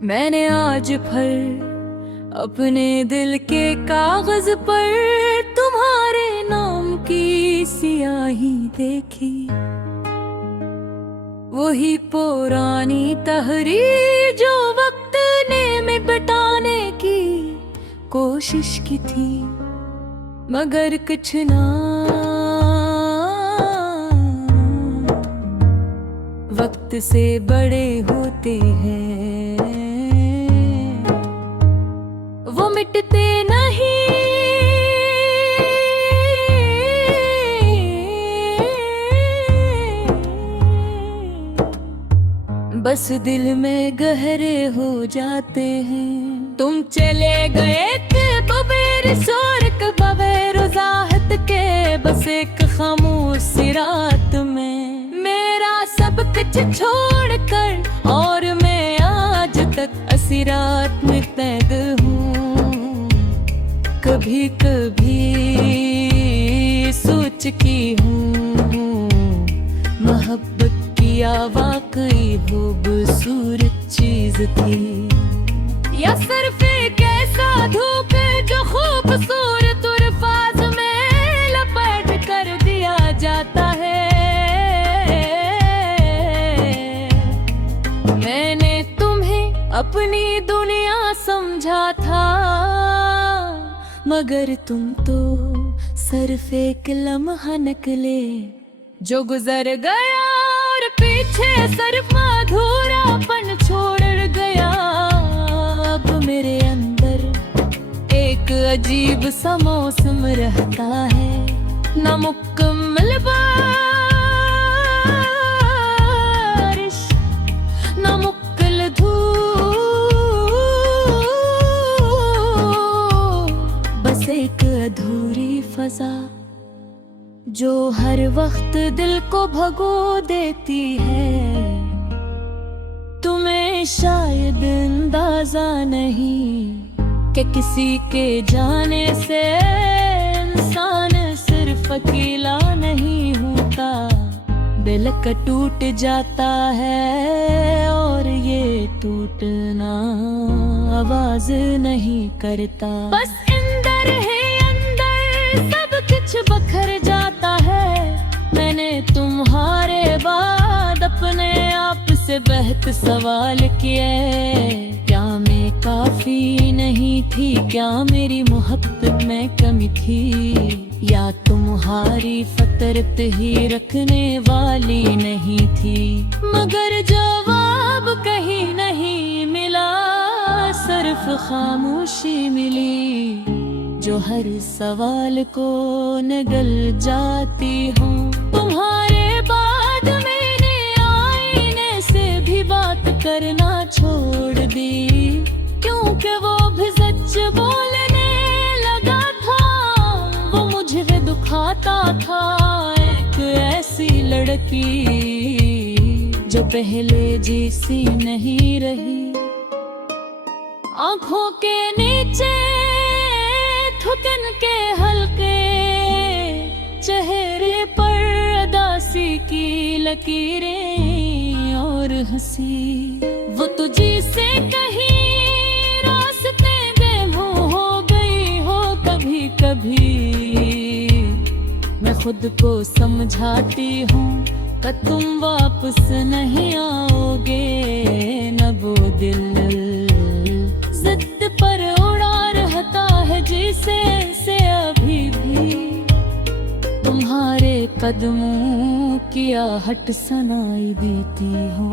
मैंने आज फिर अपने दिल के कागज पर तुम्हारे नाम की सियाही देखी। वही पुरानी तहरीर जो वक्त ने मिटाने की कोशिश की थी, मगर कुछ ना वक्त से बड़े होते हैं, वो मिटते नहीं। बस दिल में गहरे हो जाते हैं। तुम चले गए थे बगैर शोर के, बगैर वजाहत के, बस एक खामोश रात में मेरा सब कुछ छोड़कर, और मैं आज तक ऐसी रात में कैद हूँ। कभी कभी सोच की हूँ मोहब्बत किया वाकई खूबसूरत चीज थी, या सिर्फ एक ऐसा धूप जो खूबसूरत अल्फाज में लपेट कर दिया जाता है। मैंने तुम्हें अपनी दुनिया समझा था, मगर तुम तो सिर्फ एक लम्हा निकले जो गुजर गया, और पीछे सिर्फ अधूरापन छोड़ गया। अब मेरे अंदर एक अजीब सा मौसम रहता है, ना मुकम्मल बारिश, ना मुकम्मल धूप, बस एक अधूरी फजा जो हर वक्त दिल को भगो देती है। तुम्हें शायद अंदाजा नहीं कि किसी के जाने से इंसान सिर्फ अकेला नहीं होता, दिल का टूट जाता है, और ये टूटना आवाज नहीं करता। बस अंदर है सब कुछ बखर जाता है। मैंने तुम्हारे बाद अपने आप से बेहद सवाल किए, क्या मैं काफी नहीं थी, क्या मेरी मोहब्बत में कमी थी, या तुम्हारी फितरत ही रखने वाली नहीं थी। मगर जवाब कहीं नहीं मिला, सिर्फ खामोशी मिली जो हर सवाल को निगल जाती हूँ। तुम्हारे बाद मैंने आईने से भी बात करना छोड़ दी, क्योंकि वो भी सच बोलने लगा था। वो मुझे दुखाता था, एक ऐसी लड़की जो पहले जैसी नहीं रही। आंखों के नीचे थुकन के हल्के, चेहरे पर अदासी की लकीरें, और हंसी वो तुझी से कहीं रास्ते बेमुँह हो गई हो। कभी कभी मैं खुद को समझाती हूँ कि तुम वापस नहीं आओगे, न वो दिल जिद पर उड़ा रहता है जिसे से अभी भी तुम्हारे कदमों की आहट सुनाई देती हो।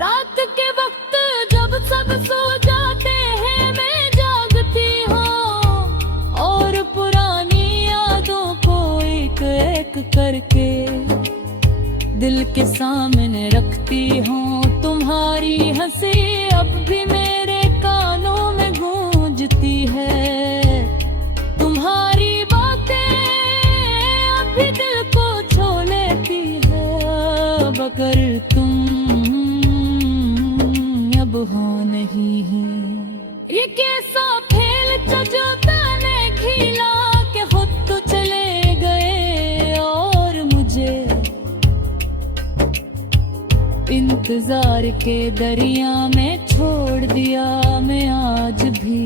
रात के वक्त जब सब सो जाते हैं, मैं जागती हूँ, और पुरानी यादों को एक एक करके दिल के सामने रखती हूँ। तुम्हारी हंसी अब भी मेरे कानों में गूंजती है, तुम्हारी बातें अब भी दिल को छू लेती है। मगर तुम अब हो नहीं है, ये कैसा खेल जो ने खिला के खुद तो चले गए, और मुझे इंतजार के दरिया में छोड़ दिया मैं आज भी।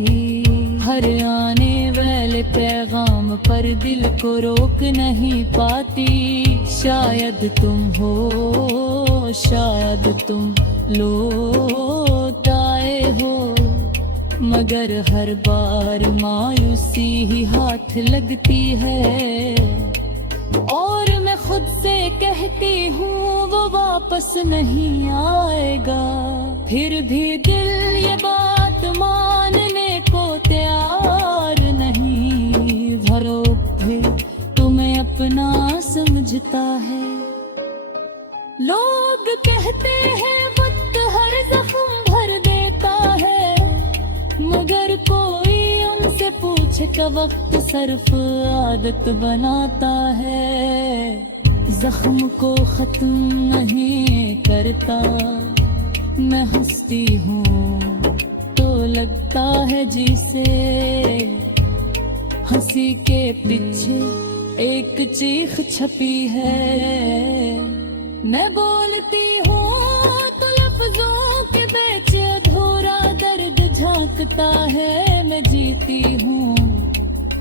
हर आने वाले पैगाम पर दिल को रोक नहीं पाती। शायद तुम हो, शायद तुम लौट आए हो, मगर हर बार मायूसी ही हाथ लगती है। और मैं खुद से कहती हूँ वो वापस नहीं आएगा, फिर भी दिल ये बात मानने को तैयार नहीं। फरोग भी तुम्हें अपना समझता है। लोग कहते हैं वक्त हर जख्म भर देता है, मगर कोई उनसे पूछे का वक्त सिर्फ आदत बनाता है। जख्म को खत्म नहीं करता, मैं हंसती हूँ तो लगता है जिसे हंसी के पीछे एक चीख छपी है। मैं बोलती हूँ तो लफ्जों के बीच अधूरा दर्द झांकता है। मैं जीती हूँ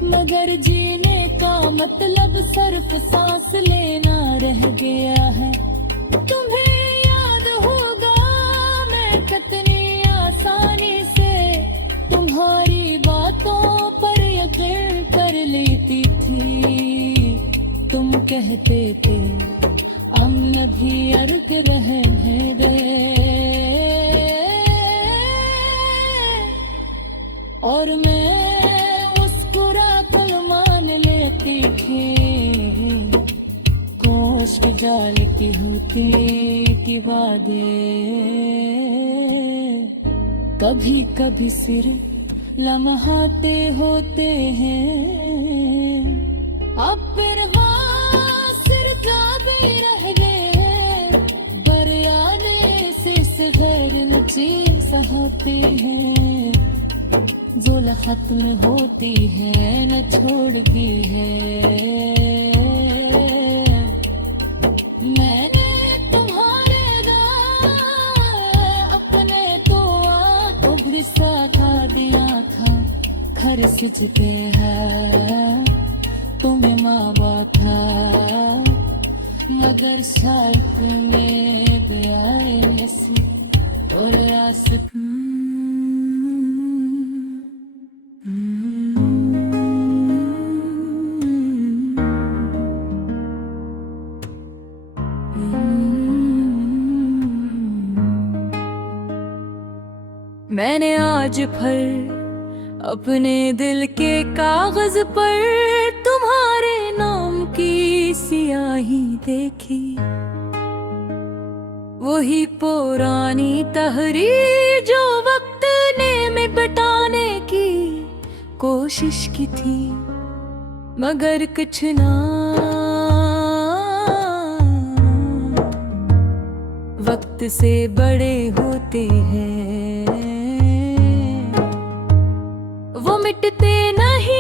मगर जीने का मतलब सिर्फ सांस लेना रह गया है। तुम्हें याद होगा मैं कितनी आसानी से तुम्हारी बातों पर यकीन कर लेती थी। तुम कहते थे अम्न भी अर्क रहने दे, और मैं मुस्कुरा कुल मान लेती थी। कोश की जाल की होती की वादे, कभी कभी सिर लम्हाते होते हैं। अब फिर सिर जाबे रह गए, बरियाने से इस गैर नची सहते हैं। जो खत्म होती है न छोड़ती है। मैंने तुम्हारे दाग अपने तो आग उभर सा खा दिया था। खर सिच पे है तुम्हें मावा था, मगर शायद में गया ऐसी और रास्ते। मैंने आज फिर अपने दिल के कागज पर तुम्हारे नाम की सियाही देखी। वही पुरानी तहरीर जो वक्त ने मिटाने की कोशिश की थी, मगर कुछ ना वक्त से बड़े होते हैं। वो मिटते नहीं,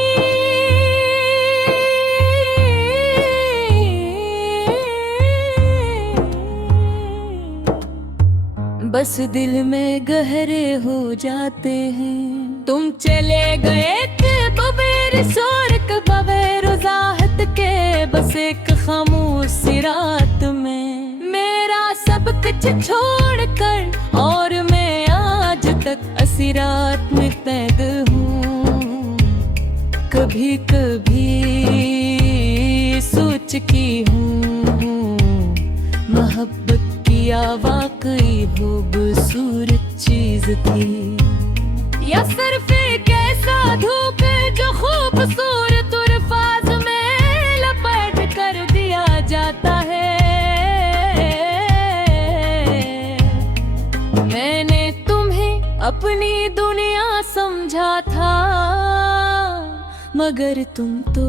बस दिल में गहरे हो जाते हैं। तुम चले गए थे बगैर शोर के बगैर वजाहत के, बस एक खामोश रात में मेरा सब कुछ छोड़कर, और मैं आज तक असीरात में कैद हूँ। कभी कभी सोच की हूँ मोहब्बत किया वाकई खूबसूरत चीज थी, या सिर्फ एक ऐसा धूप जो खूबसूरत अल्फाज में लपेट कर दिया जाता है। मैंने तुम्हें अपनी दुनिया समझा था, मगर तुम तो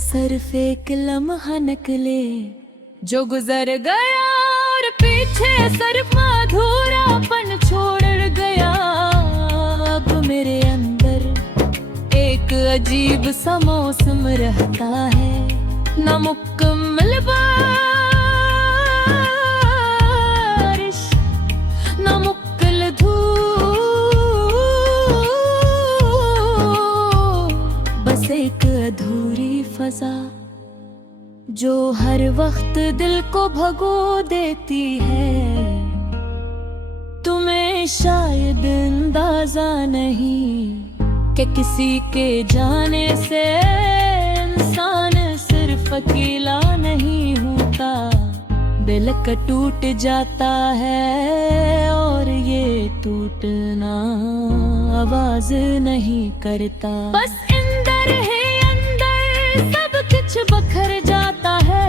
सिर्फ एक लम्हा निकले जो गुजर गया, और पीछे सिर्फ अधूरापन छोड़ गया। अब मेरे अंदर एक अजीब सा मौसम रहता है, ना मुकम्मल बारिश, ना मुकम्मल धूप, जो हर वक्त दिल को भगो देती है। तुम्हें शायद अंदाजा नहीं कि किसी के जाने से इंसान सिर्फ अकेला नहीं होता, दिल का टूट जाता है और ये टूटना आवाज नहीं करता। बस अंदर है अंदर सब कुछ बखर जाता है।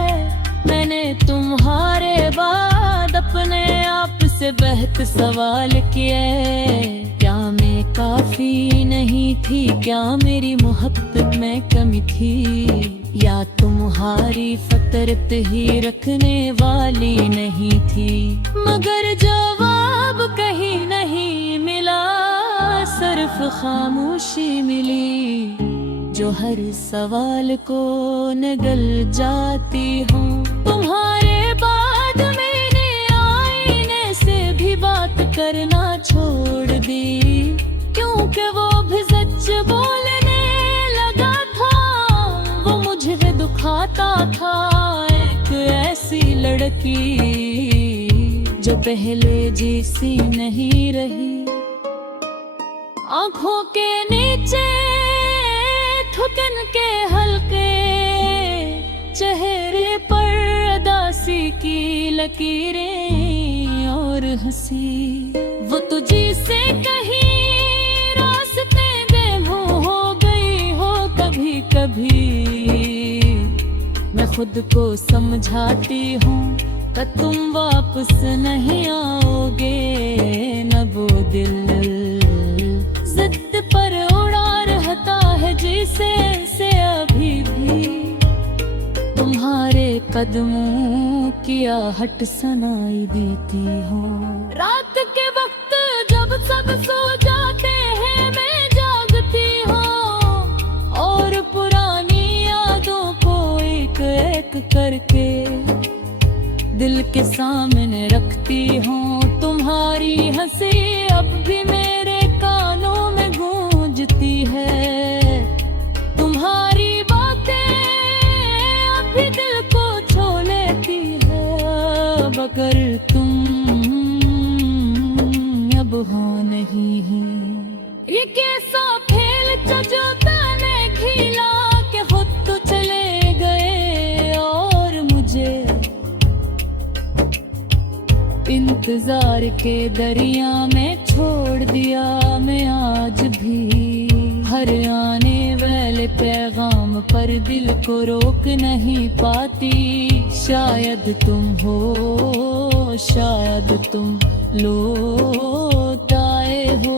मैंने तुम्हारे बाद अपने आप से बेहद सवाल किए, क्या मैं काफी नहीं थी, क्या मेरी मोहब्बत में कमी थी, या तुम्हारी फितरत ही रखने वाली नहीं थी। मगर जवाब कहीं नहीं मिला, सिर्फ खामोशी मिली जो हर सवाल को निगल जाती हूँ। तुम्हारे बाद मैंने आईने से भी बात करना छोड़ दी, क्योंकि वो भी सच बोलने लगा था। वो मुझे दुखाता था, एक ऐसी लड़की जो पहले जैसी नहीं रही। आँखों के नीचे थुकन के हल्के, चेहरे पर उदासी की लकीरें और हंसी। वो तुझी से कहीं रास्ते बेमुँह हो गई हो। कभी कभी मैं खुद को समझाती हूँ कि तुम वापस नहीं आओगे। न वो दिल जिद पर उड़ा रहता है जिसे से अभी भी तुम्हारे कदमों की आहट सुनाई देती हो। रात के वक्त जब सब सो जाते हैं मैं जागती हूँ, और पुरानी यादों को एक एक करके दिल के सामने रखती हूँ। तुम्हारी हंसी अब भी मेरे कानों में गूंजती है, तुम्हारी बातें अब भी दिल को छू लेती है। अगर तुम अब हो नहीं है, ये कैसा खेल जो ने खेला के खुद तो चले गए और मुझे इंतजार के दरिया में छोड़ दिया। मैं आज भी हर आने वाले पैगाम पर दिल को रोक नहीं पाती। शायद तुम हो, शायद तुम लौट आए हो,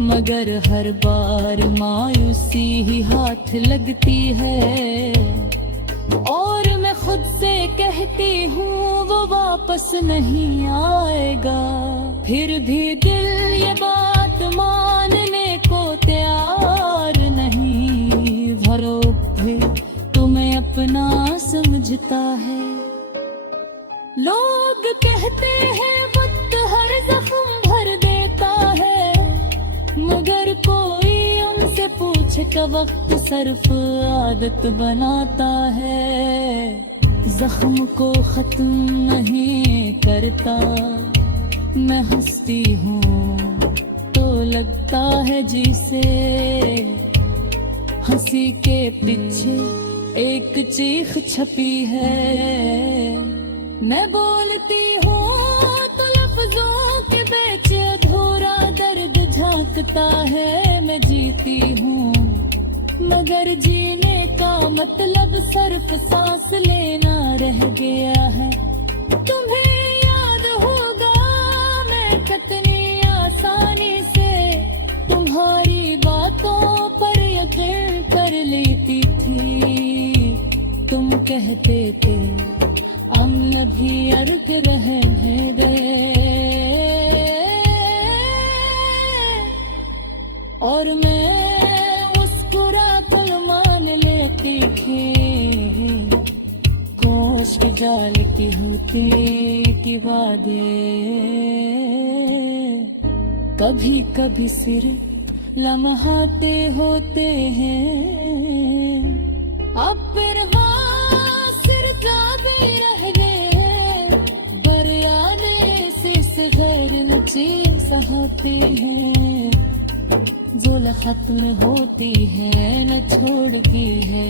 मगर हर बार मायूसी ही हाथ लगती है। और मैं खुद से कहती हूँ वो वापस नहीं आएगा, फिर भी दिल ये बात मानने को तैयार नहीं। भरो भी तुम्हें अपना समझता है। लोग कहते हैं वक्त हर जख्म भर देता है, मगर कोई उनसे पूछे का वक्त सिर्फ आदत बनाता है। जख्म को खत्म नहीं करता, मैं हंसती हूँ तो लगता है जिसे हंसी के पीछे एक चीख छपी है। मैं बोलती हूँ तो लफ्जों के बीच अधूरा दर्द झांकता है। मैं जीती हूँ मगर जीने का मतलब सिर्फ सांस लेना रह गया है। तुम्हें याद होगा मैं कितनी आसानी से तुम्हारी बातों पर यकीन कर लेती थी। तुम कहते थे अम्ल भी अर्ग रहने दे, और मैं मुस्कुरा कर मान लेती थी। कोशिश डालती होती कि वादे कभी कभी सिर्फ लम्हाते होते हैं। अब फिर चीज होती है जो न खत्म होती है न छोड़ती है।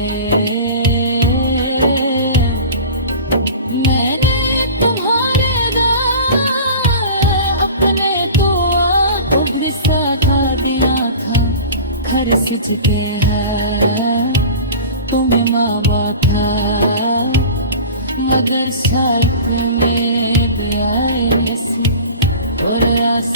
मैंने तुम्हारे दाग अपने तो आंखों भरिसा था दिया था खर सिच के है तुम्हें मावा था मगर शायद में दयाए नसीब और आस